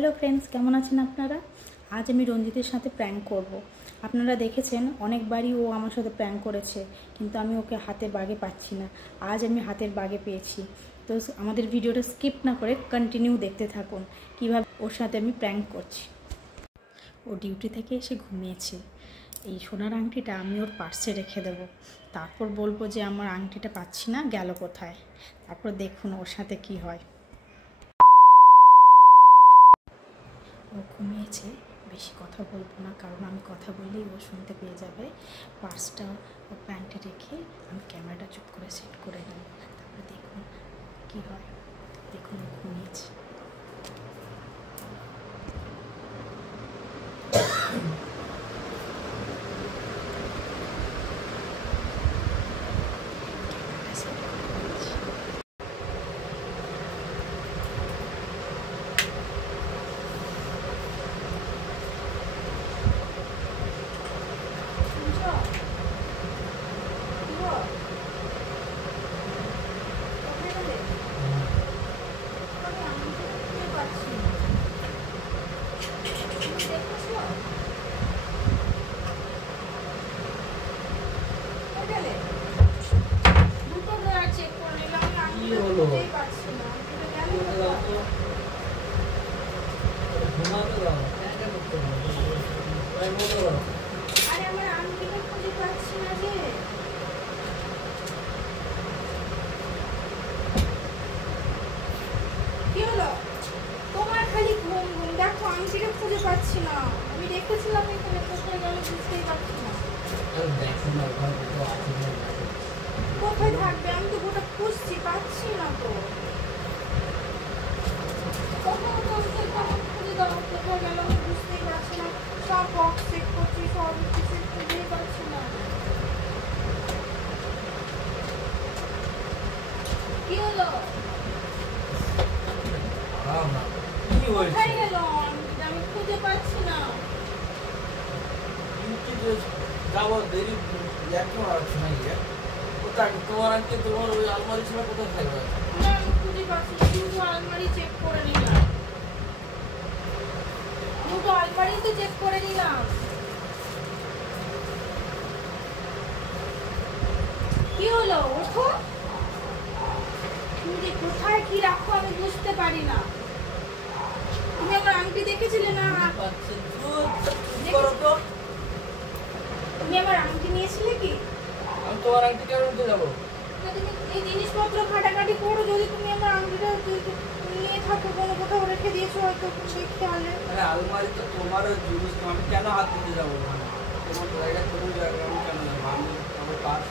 Hello friends, কেমন আছেন আপনারা? আজ আমি রঞ্জিতের সাথে প্র্যাঙ্ক করব। আপনারা দেখেছেন অনেকবারই ও আমার সাথে প্র্যাঙ্ক করেছে, কিন্তু আমি ওকে হাতে বাগে পাচ্ছি না। আজ আমি হাতের বাগে পেয়েছি। তো আমাদের ভিডিওটা স্কিপ না করে কন্টিনিউ দেখতে থাকুন কিভাবে ওর সাথে আমি প্র্যাঙ্ক করছি। ও ডিউটি থেকে এসে ঘুমিয়েছে। এই সোনার আংটিটা আমি ওর পার্সে রেখে দেবো। তারপর বলবো যে আমার আংটিটা পাচ্ছি না, গেল কোথায়। তারপর দেখুন ওর সাথে কি হয়। ও ঘুমিয়েছে, বেশি কথা বলবো না, কারণ আমি কথা বললেই ও শুনতে পেয়ে যাবে। পার্সটা ও প্যান্টে রেখে আমি ক্যামেরাটা চুপ করে সেট করে নেব। তারপরে দেখুন কী হয়। দেখুন ও ঘুমিয়েছে। তোমার খালি ঘুম ঘুম, দেখো আংটিটা খুঁজে পাচ্ছি না। আমি দেখতেছিলাম এখানে, কোথায় গেল বুঝতেই পারছি না। কোথায় থাকবে? আমি তো গোটা খুঁজছি, পাচ্ছি না তো। খুঁজে দাও, কোথায় গেল আমি বুঝতেই পারছি না। সব বক্স চেক করছি, সব কিছু খুঁজেই পাচ্ছি না। কি হলো? কোথায় গেল? আমি খুঁজে পাচ্ছি না। তোমার ওই আলমারি ছিল কোথায় থাকবে? আমি খুঁজে পাচ্ছি না, শুধু আলমারি চেক করে নিলাম। দুটো আলমারি তো চেক করে নিলাম। কি হলো? ওঠো। তুমি যে কোথায় কি রাখো আমি বুঝতে পারি না। তুমি আমার আংটি দেখেছিলে না? তুমি আমার আংটি নিয়েছিলে কি? আমি তোমার আংটি কেন নিতে যাবো? তুমি এই জিনিসপত্র ঘাটাঘাটি করো, যদি তুমি আমার আংটিটা নিয়ে থাকো, কোনো কোথাও রেখে দিয়েছো হয়তো খেয়ালে। আরে আলমারি তো তোমার জিনিস, আমি কেন হাত দিতে যাবো? তোমার জায়গায় তুমি জায়গায় আমি কেন যাবো? আমি আমার পার্স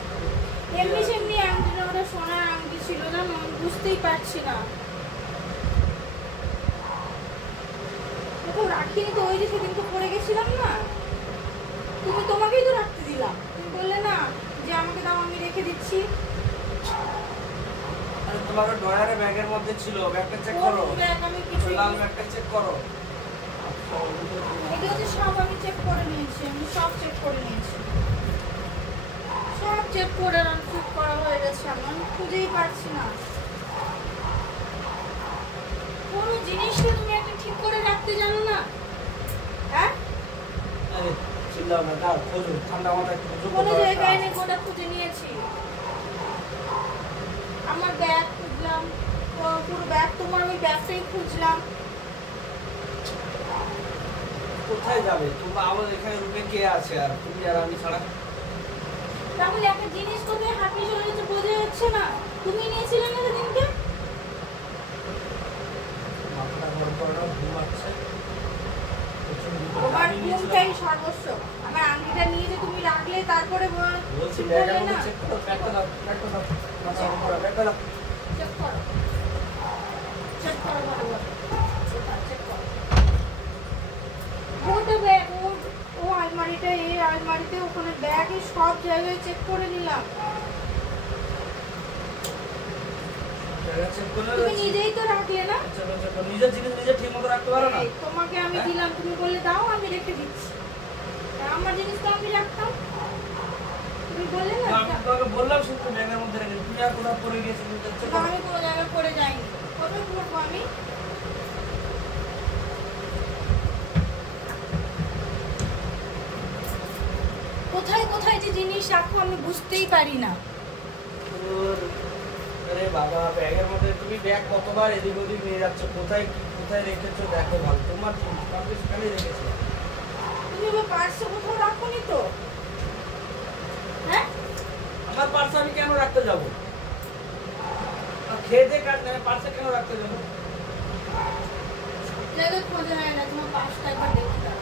এমনি সেমনি আংটিটা ওটা সোনার আংটি ছিল না, আমি বুঝতেই পারছি না। কোথাও রাখিনি তো, ওই যে সেদিন তো পড়ে গেছিলাম না, তোমাকেই তো রাখতে দিলাম। তুমি বললে না যে আমাকে দাও, আমি রেখে দিচ্ছি। আরে তোমার ডয়ারে ব্যাগের মধ্যে ছিল, ব্যাগটা চেক করো। ব্যাগ আমি কিছু লাল ব্যাগটা চেক করো। এটা হচ্ছে সব আমি চেক করে নিয়েছি, আমি সব চেক করে নিয়েছি, সব চেক করে চেক করা হয়ে গেছে। আমি খুঁজেই পারছি না কোনো জিনিসটা। তুমি একটা ঠিক করে রাখতে জানো না? হ্যাঁ, আরে চিল্লাও না, দাও খোঁজো, ঠান্ডা মাথায় খোঁজো। কোনো জায়গায় নেই, গোটা খুঁজে নিয়েছি। আমার ব্যাগ খুঁজলাম, পুরো ব্যাগ, তোমার ওই ব্যাগটাই খুঁজলাম। কোথায় যাবে? তোমরা আমার এখানে রুমে কে আছে আর তুমি আর আমি ছাড়া? তাহলে একটা জিনিস কোথায় হাঁপিয়ে চলে যাচ্ছে বোঝা যাচ্ছে না। তুমি নিয়েছিলে না সেদিনকে? মাথাটা গরম করো, ঘুমাচ্ছে। তোমার ঘুমটাই সর্বস্ব। আমার আংটিটা নিয়ে যে তুমি রাখলে, তারপরে বলছি ব্যাগের মধ্যে চেক করো, ব্যাগটা দাও, ব্যাগটা দাও, মাথা গরম করো, ব্যাগটা দাও। চেক করো, চেক করো ভালোভাবে, চেক করো। ওটা ব্যাগ, ও আলমারিটা, এই আলমারিতে, ওখানে ব্যাগে, সব জায়গায় চেক করে নিলাম। তুমি নিজেই তো রাখলে না? নিজের জিনিস নিজে ঠিক মতো রাখতে পারো না? তোমাকে আমি দিলাম, তুমি বললে দাও, আমি রেখে দিচ্ছি। আমার জিনিস তো আমি রাখতাম, তুমি বললে না। আমি তোমাকে বললাম শুধু ব্যাগের মধ্যে রেখে, তুমি আর কোথাও পড়ে গিয়েছিলে? আমি কোনো জায়গায় পড়ে যাইনি। কোথায় পড়বো আমি? জিনিস রাখো আমি বুঝতেই পারি না। আরে বাবা, ব্যাগের মধ্যে তুমি ব্যাগ কতবার এদিক ওদিক নিয়ে যাচ্ছ, কোথায় কোথায় রেখেছো দেখো ভালো। তোমার জিনিস আমি সেখানে রেখেছি। তুমি আমার পার্সে কোথাও রাখোনি তো? হ্যাঁ, আমার পার্স আমি কেন রাখতে যাবো? খেয়ে দিয়ে কাট না, পার্সে কেন রাখতে যাবো? জায়গায় খোঁজা হয় না, তোমার পার্সটা একবার দেখি দাও।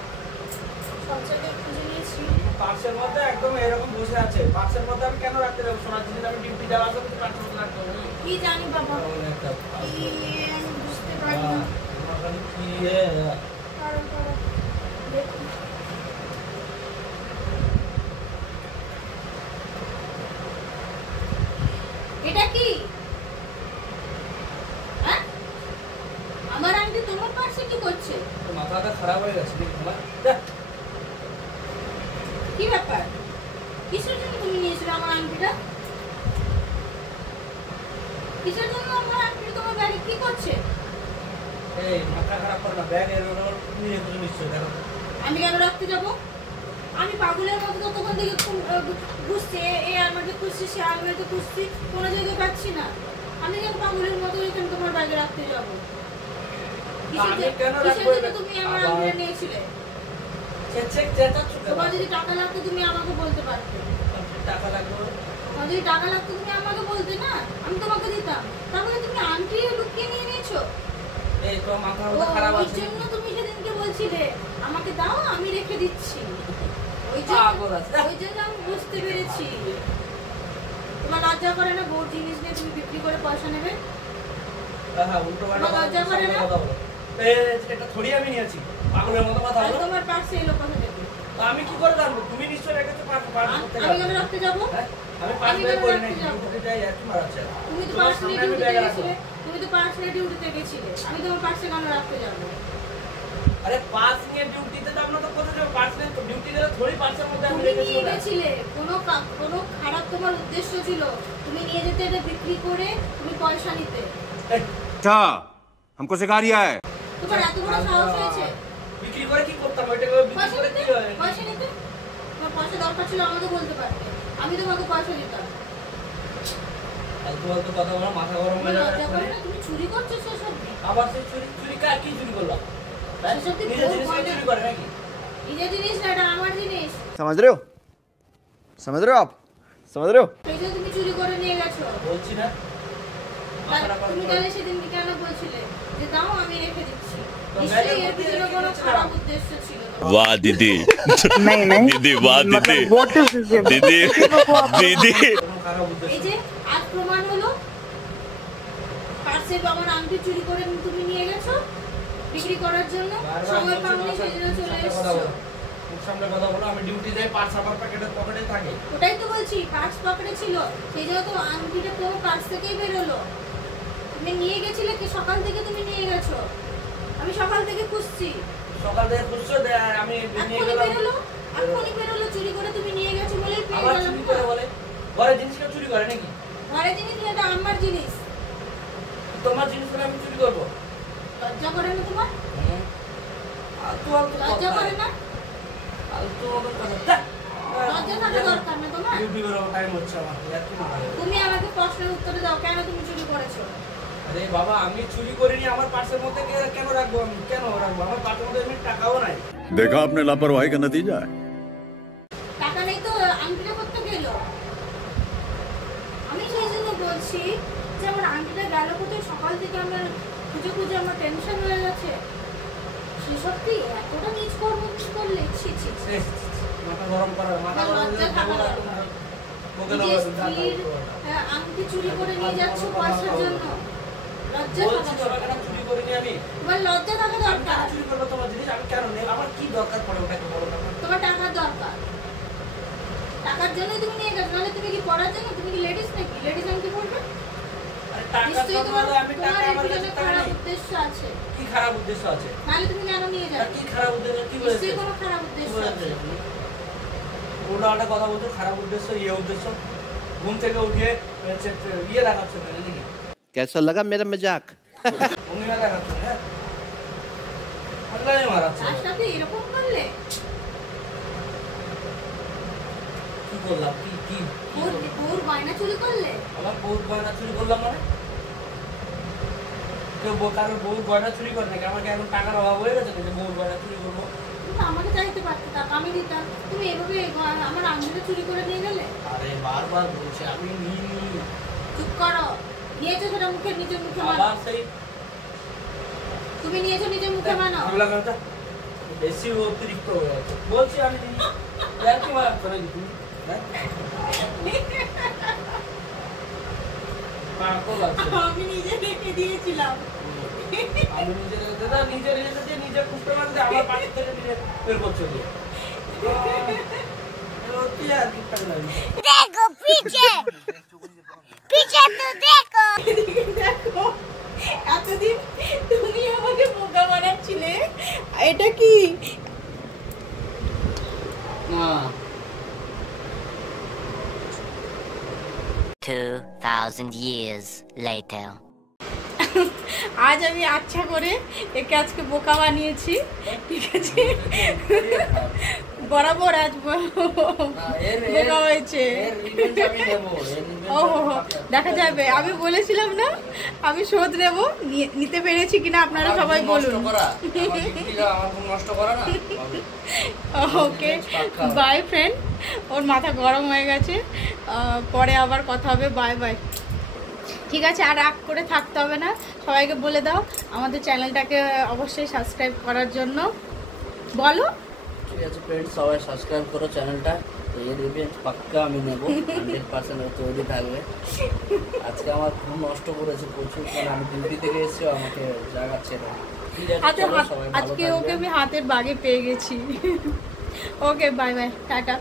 সব জায়গায় খুঁজে নিয়েছি। পার্সের মধ্যে একদম এরকম বসে আছে, পার্সের মধ্যে আমি কেন রাখতে যাবো? সোনার জিনিস আমি ডিউটি যাওয়ার সময় তো পার্সের মধ্যে রাখতে হবে। কি জানি বাবা, কি আমি বুঝতে পারি না। তোমার খালি কি কারণ দেখুন, এটা কি? হ্যাঁ, আমার আন্টি তোমার পার্সে কি করছে? মাথাটা খারাপ হয়ে গেছে তোমার। কি ব্যাপার? কিসের জন্য তুমি নিয়েছিলে আমার আন্টিটা? কিসের জন্য আমার আন্টি তোমার ব্যাগে কি করছে? এই মাথা খারাপ করো না, ব্যাগ এর তুমি রেখেছো নিশ্চয়ই, দেখো। আমি কেন রাখতে যাব? আমি পাগলের মতো ততক্ষণ থেকে খুঁজছি, এই আলমারিতে খুঁজছি, সে আলমারিতে খুঁজছি, কোনো জায়গায় পাচ্ছি না। আমি কেন পাগলের মতো এখানে তোমার ব্যাগে রাখতে যাব? তুমি আমার আলমারি নিয়েছিলে? তোমার যদি টাকা লাগতো তুমি আমাকে বলতে পারতে। টাকা লাগবে? তোমার যদি টাকা লাগতো তুমি আমাকে বলতে না, আমি তোমাকে দিতাম। তারপরে তুমি আন্টি লুকিয়ে নিয়ে নিয়েছো। এই তো মাথা খারাপ আছে। ওই জন্য তুমি সেদিনকে বলছিলে আমাকে দাও আমি রেখে দিচ্ছি। ওই জন্য আমি বুঝতে পেরেছি। তোমার লজ্জা করে না বউর জিনিস নিয়ে তুমি বিক্রি করে পয়সা নেবে? হ্যাঁ, উল্টো পাল্টা লজ্জা করে না? এটা থোড়ি আমি নিয়েছি, পাগলের মতো কথা বলো। তোমার পার্সে এলো কথা থেকে। আমি কি করে জানবো? তুমি নিশ্চয়ই রেখেছো পার্স করতে আমি কেন রাখতে যাবো? আমি পার্স বের করে নেই, ডিউটিতে যাই আর কি মারাচ্ছে। তুমি তো পার্স নিয়ে ডিউটিতে গেছিলে, তুমি তো পার্স নিয়ে ডিউটিতে গেছিলে, আমি তোমার পার্সে কেন রাখতে যাবো? আরে পার্স নিয়ে ডিউটিতে যাব না তো কোথায় যাবো? পার্স নিয়ে তো ডিউটি গেলে থোড়ি পার্সের মধ্যে আমি তুমি রেখেছি। নিয়ে গেছিলে, কোনো খারাপ তোমার উদ্দেশ্য ছিল, তুমি নিয়ে যেতে এটা বিক্রি করে তুমি পয়সা নিতে। अच्छा हमको सिखा रिया है। তোমার এত বড় সাহস হয়েছে? বিক্রি করে কি করতাম? ওইটা বিক্রি করে কি হয়? পয়সা নিতে? তোমার পয়সা দরকার ছিল আমাকে বলতে পারতে, আমি তোমাকে পয়সা দিতাম। ফালতু ফালতু কথা বলা, মাথা গরম হয়ে যাবে। লজ্জা করে না? তুমি চুরি করছো সেসব? আবার সেই চুরি কার কি চুরি করলাম? সেসব কি নিজের জিনিস চুরি করে নাকি? নিজের জিনিস না, এটা আমার জিনিস। समझ रहे हो? समझ रहे हो आप? समझ रहे हो? সেই যে তুমি চুরি করে নিয়ে গেছো। বলছি না, তুমি তাহলে সেদিনকে কেন বলছিলে যে দাও আমি রেখে দিচ্ছি? তো নিশ্চয়ই এর ব্যাগের মধ্যে পিছনে কোনো রেখে খারাপ উদ্দেশ্য ছিল। वाह दीदी नहीं नहीं दीदी वाह दीदी व्हाट इज दिस दीदी दीदी কোনো খারাপ উদ্দেশ্য এই যে আজ প্রমাণ হলো পার্সে আমার আংটি চুরি করে তুমি নিয়ে গেছো বিক্রি করার জন্য। সময় পাওনি সেই জন্য চলে এসেছো। খুব সামনে কথা বলো, আমি ডিউটি যাই, পার্স আমার প্যাকেটের পকেটে থাকে। ওটাই তো বলছি, পার্স পকেটে ছিল, সেই জন্য তো আংটিটা তোমার পার্স থেকেই বেরোলো। তুমি নিয়ে গেছিলে কি? সকাল থেকে তুমি নিয়ে গেছো, আমি সকাল থেকে খুঁজছি। সকাল থেকে খুঁজছো, আমি নিয়ে গেলাম। এখনই বেরোলো চুরি করে তুমি নিয়ে গেছো বলেই পেয়ে আবার গেলাম। চুরি করে বলে? ঘরের জিনিস কেউ চুরি করে নাকি? ঘরে জিনিস এটা আমার জিনিস। তোমার জিনিস করে আমি চুরি করবো? লজ্জা করে না তোমার? ফালতু ফালতু লজ্জা কথা। করে না? ফালতু মতো কথা। লজ্জা থাকা দরকার না তোমার। ডিউটি বেরোবো, টাইম হচ্ছে আমার। একটু মারা যাবে। তুমি আমাকে প্রশ্নের উত্তর দাও, কেন তুমি চুরি করেছো? আরে বাবা, আমি চুরি করিনি। আমার পার্সের মধ্যে কেন রাখবো? আমি কেন রাখবো? আমার পার্সের মধ্যে এমনি টাকাও নাই। देखा आपने लापरवाही का नतीजा है। টাকা নেই তো আংটিটা করতে গেল। আমি সেই জন্য বলছি যে আমার আংটিটা গেল কোথায়? সকাল থেকে আমার খুঁজে খুঁজে আমার টেনশন হয়ে গেছে। সে সত্যি এতটা নিজ কর্ম করলে ছি ছি ছি। মাথা গরম করার, মাথা গরম লজ্জা থাকা দরকার। নিজের স্ত্রীর আংটি চুরি করে নিয়ে যাচ্ছ পয়সার জন্য, লজ্জা বলছি থাকা তোমাকে দরকার। না, চুরি করিনি আমি। তোমার লজ্জা থাকা আমি কেন দরকার। চুরি করবো তোমার জিনিস? আমি কেন নেই? আমার কি দরকার পড়ে ওটাকে বলো না? তোমার টাকার দরকার, টাকার জন্যই তুমি নিয়ে গেছো। নাহলে তুমি কি পড়ার জন্য? তুমি কি লেডিস নাকি? লেডিস আংটি পড়বে? আরে টাকা নিশ্চয়ই তোমার, তোমার আমি টাকা আমার কাছে টাকা খারাপ নেই। উদ্দেশ্য আছে। কি খারাপ উদ্দেশ্য আছে? নাহলে তুমি কেন নিয়ে আর যাবে? কি খারাপ উদ্দেশ্য? কি বলেছে? নিশ্চয়ই কোনো খারাপ কি উদ্দেশ্য বলেছে? আছে। ওটা একটা কথা বলছো, খারাপ উদ্দেশ্য, উদ্দেশ্য। ঘুম থেকে উঠে দেখাচ্ছ নাকি? कैसा लगा मेरा मजाक? ভঙ্গিমা দেখাচ্ছ, হ্যাঁ? আল্লাহই মারাচ্ছে। তার সাথে এরকম করলে কি কি করলাম? কি কি কি করলাম? ওর বায়না চুরি করলে? আমার বউর গয়না চুরি করলাম মানে? কেউ কারোর বউর গয়না চুরি করে নাকি? আমাকে এখন টাকার অভাব হয়ে গেছে যে বউর গয়না চুরি করবো? তুমি আমাকে চাইতে পারতে, টাকা আমি দিতাম। তুমি এভাবে আমার আঙুলটা চুরি করে নিয়ে গেলে? আরে বারবার বলছি আমি নিইনি। চুপ করো। নিয়েছো সেটা মুখে, নিজের মুখে মানো। আবার সেই তুমি নিয়েছো নিজের মুখে মানো। ভালো কথা বেশি অতিরিক্ত হয়ে যাচ্ছে। বলছি আমি নিইনি। আর কি মারা করে দিবি? হ্যাঁ? পাগল আছে। আমি নিজে রেখে দিয়েছিলাম। আমি নিজে দাদা নিজে রেখে দিয়ে নিজে কুপড়ে মারতে আমার পাশে থেকে নিজে বের করছো দিয়ে। কি আর কি পাগল। দেখো পিছে, পিছে তো দেখো। দেখো এতদিন তুমি আমাকে বোকা বানাচ্ছিলে, এটা কি? না 2,000 years later. আজ আমি আচ্ছা করে একে আজকে বোকা বানিয়েছি, ঠিক আছে? বরাবর আজ বোকা হয়েছে। ও দেখা যাবে, আমি বলেছিলাম না আমি শোধ নেবো। নিতে পেরেছি কিনা আপনারা সবাই বলুন। নষ্ট করা না। Okay bye friend. ওর মাথা গরম হয়ে গেছে, পরে আবার কথা হবে। Bye bye. ঠিক আছে, আর রাগ করে থাকতে হবে না। সবাইকে বলে দাও আমাদের চ্যানেলটাকে অবশ্যই সাবস্ক্রাইব করার জন্য। বলো। ঠিক আছে ফ্রেন্ডস, সবাই সাবস্ক্রাইব করো চ্যানেলটা। এর ইভেন্ট পাক্কা আমি নেব, 100% তৈরি থাকবে। আজকে আমার খুব নষ্ট করেছে প্রচুর, কারণ আমি ডিউটি থেকে এসেছি, আমাকে জাগাচ্ছে না। আজকে ওকে আমি হাতের বাগে পেয়ে গেছি। Okay bye bye, tata.